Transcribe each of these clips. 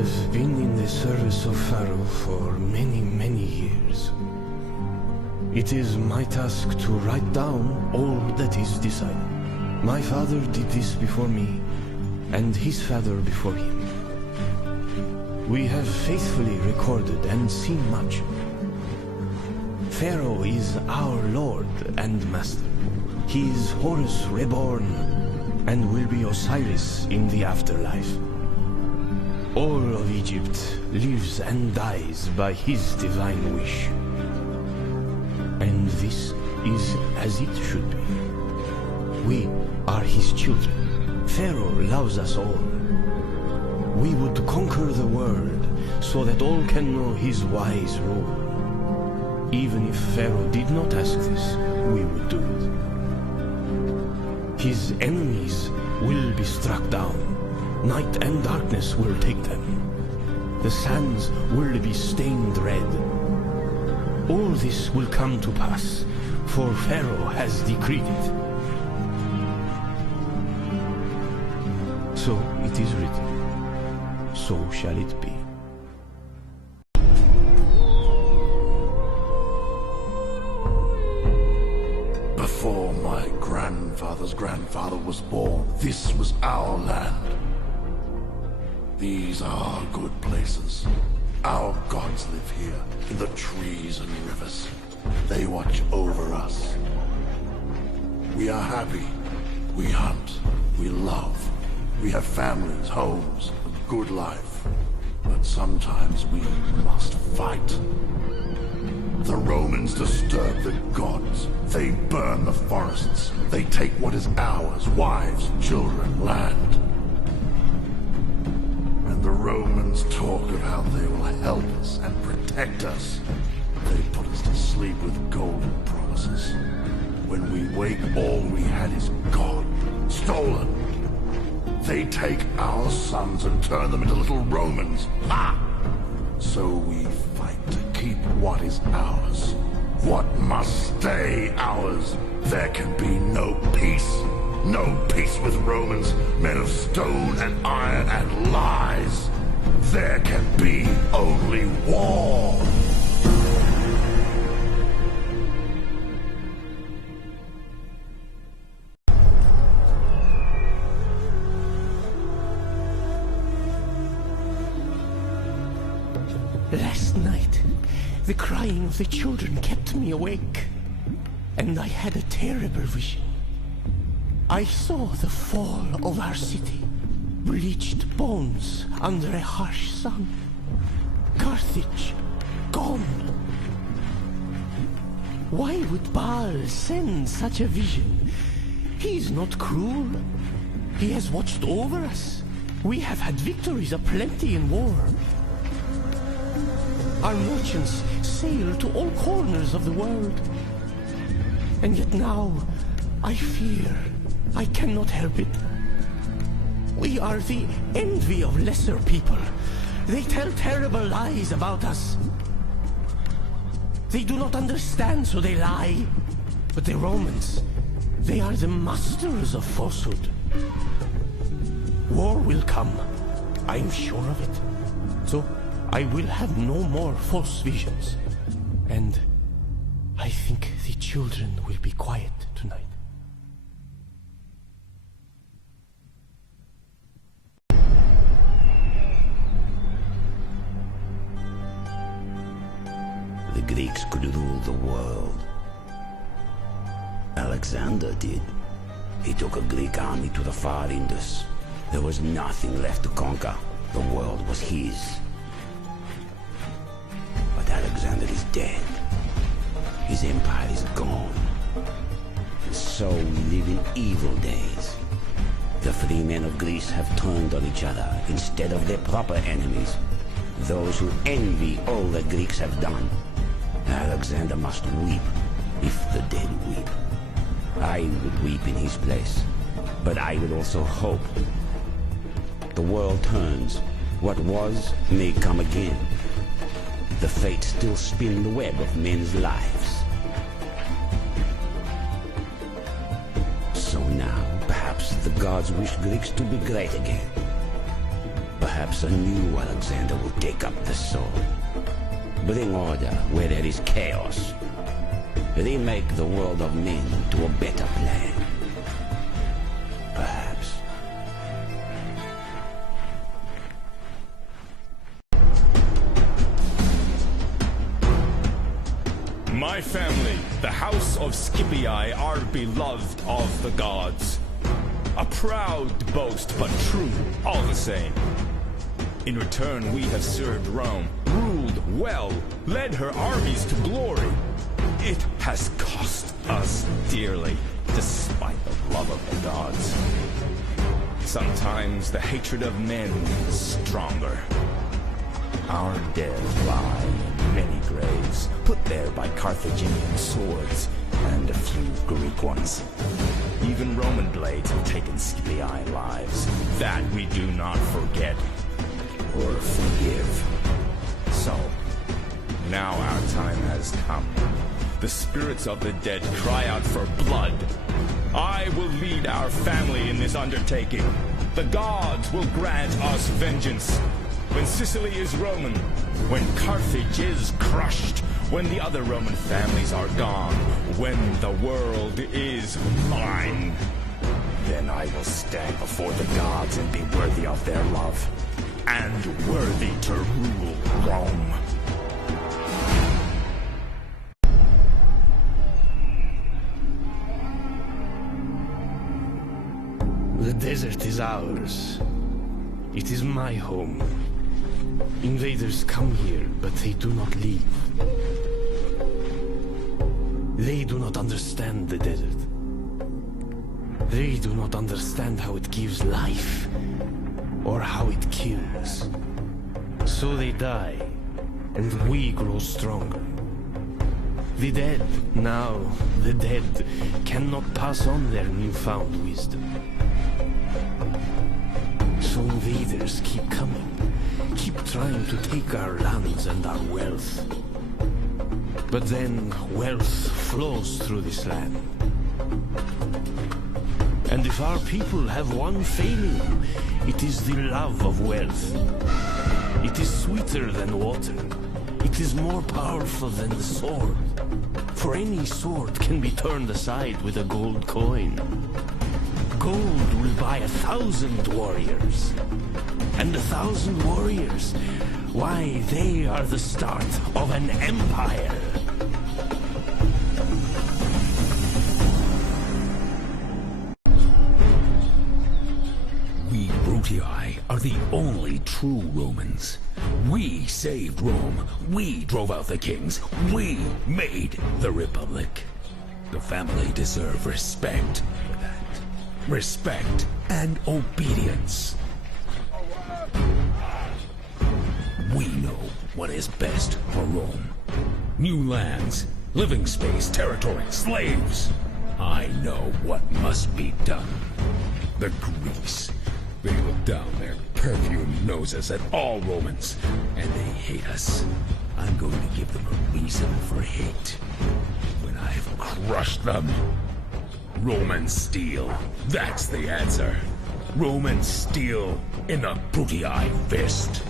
have been in the service of Pharaoh for many, many years. It is my task to write down all that is decided. My father did this before me, and his father before him. We have faithfully recorded and seen much. Pharaoh is our Lord and Master. He is Horus reborn, and will be Osiris in the afterlife. All of Egypt lives and dies by his divine wish. And this is as it should be. We are his children. Pharaoh loves us all. We would conquer the world so that all can know his wise rule. Even if Pharaoh did not ask this, we would do it. His enemies will be struck down. Night and darkness will take them. The sands will be stained red. All this will come to pass, for Pharaoh has decreed it. So it is written. So shall it be. Before my grandfather's grandfather was born, this was our land. These are good places. Our gods live here, in the trees and rivers. They watch over us. We are happy. We hunt. We love. We have families, homes, a good life. But sometimes we must fight. The Romans disturb the gods. They burn the forests. They take what is ours, wives, children, land. And the Romans talk of how they will help us and protect us. They put us to sleep with golden promises. When we wake, all we had is gone, stolen. They take our sons and turn them into little Romans. Ha! So we fight to keep what is ours. What must stay ours. There can be no peace. No peace with Romans, men of stone and iron and lies. There can be only war. Last night, the crying of the children kept me awake, and I had a terrible vision. I saw the fall of our city, bleached bones under a harsh sun. Carthage, gone. Why would Baal send such a vision? He is not cruel. He has watched over us. We have had victories aplenty in war. Our merchants sail to all corners of the world. And yet now, I fear I cannot help it. We are the envy of lesser people. They tell terrible lies about us. They do not understand, so they lie. But the Romans, they are the masters of falsehood. War will come. I am sure of it. So I will have no more false visions. And I think the children will be quiet tonight. The Greeks could rule the world. Alexander did. He took a Greek army to the far Indus. There was nothing left to conquer. The world was his. But Alexander is dead. His empire is gone. And so we live in evil days. The free men of Greece have turned on each other instead of their proper enemies, those who envy all the Greeks have done. Alexander must weep if the dead weep. I would weep in his place, but I would also hope. The world turns. What was may come again. The fates still spin the web of men's lives. So now, perhaps the gods wish Greeks to be great again. Perhaps Perhaps a new Alexander will take up the sword. Bring order where there is chaos. Remake the world of men to a better plan. Perhaps. My family, the House of Scipii, are beloved of the gods. A proud boast, but true, all the same. In return, we have served Rome, ruled well, led her armies to glory. It has cost us dearly, despite the love of the gods. Sometimes the hatred of men is stronger. Our dead lie in many graves, put there by Carthaginian swords and a few Greek ones. Even Roman blades have taken Scipii lives. That we do not forget or forgive. So, now our time has come. The spirits of the dead cry out for blood. I will lead our family in this undertaking. The gods will grant us vengeance. When Sicily is Roman, when Carthage is crushed, when the other Roman families are gone, when the world is mine, then I will stand before the gods and be worthy of their love, and worthy to rule Rome. The desert is ours. It is my home. Invaders come here, but they do not leave. They do not understand the desert. They do not understand how it gives life, or how it kills. So they die, and we grow stronger. The dead, now, the dead cannot pass on their newfound wisdom. So invaders keep coming, keep trying to take our lands and our wealth. But then wealth flows through this land. And if our people have one failing, it is the love of wealth. It is sweeter than water. It is more powerful than the sword. For any sword can be turned aside with a gold coin. Gold will buy 1,000 warriors. And 1,000 warriors, why, they are the start of an empire. We Brutii are the only true Romans. We saved Rome. We drove out the kings. We made the Republic. The family deserve respect for that. Respect and obedience. We know what is best for Rome. New lands, living space, territory, slaves. I know what must be done. The Greeks, they look down their perfumed noses at all Romans, and they hate us. I'm going to give them a reason for hate. When I've crushed them, Roman steel, that's the answer. Roman steel in the Brutii fist.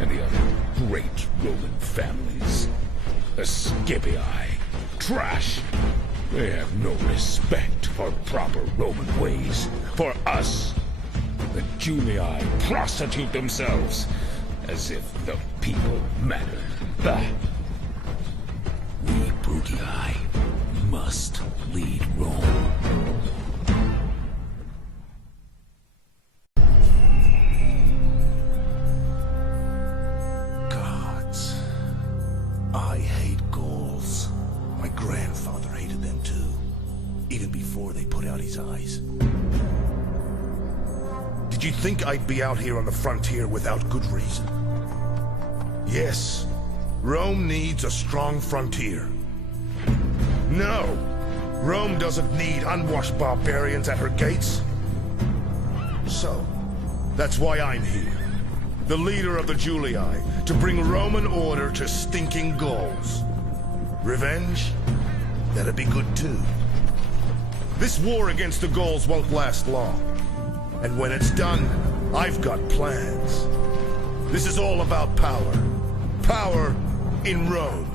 And the other great Roman families, the Scipii, trash. They have no respect for proper Roman ways. For us, the Julii prostitute themselves as if the people matter. Bah. We Brutii must lead Rome. Gods. I hate Gauls. My grandfather hated them too. Even before they put out his eyes. Did you think I'd be out here on the frontier without good reason? Yes. Rome needs a strong frontier. No! Rome doesn't need unwashed barbarians at her gates. So, that's why I'm here. The leader of the Julii, to bring Roman order to stinking Gauls. Revenge? That'd be good too. This war against the Gauls won't last long. And when it's done, I've got plans. This is all about power. Power in Rome.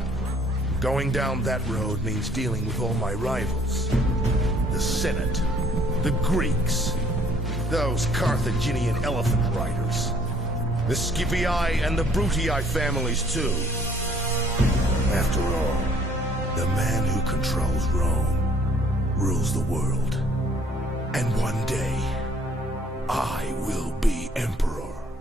Going down that road means dealing with all my rivals. The Senate, the Greeks, those Carthaginian elephant riders, the Scipii and the Brutii families too. After all, the man who controls Rome rules the world. And one day, I will be emperor.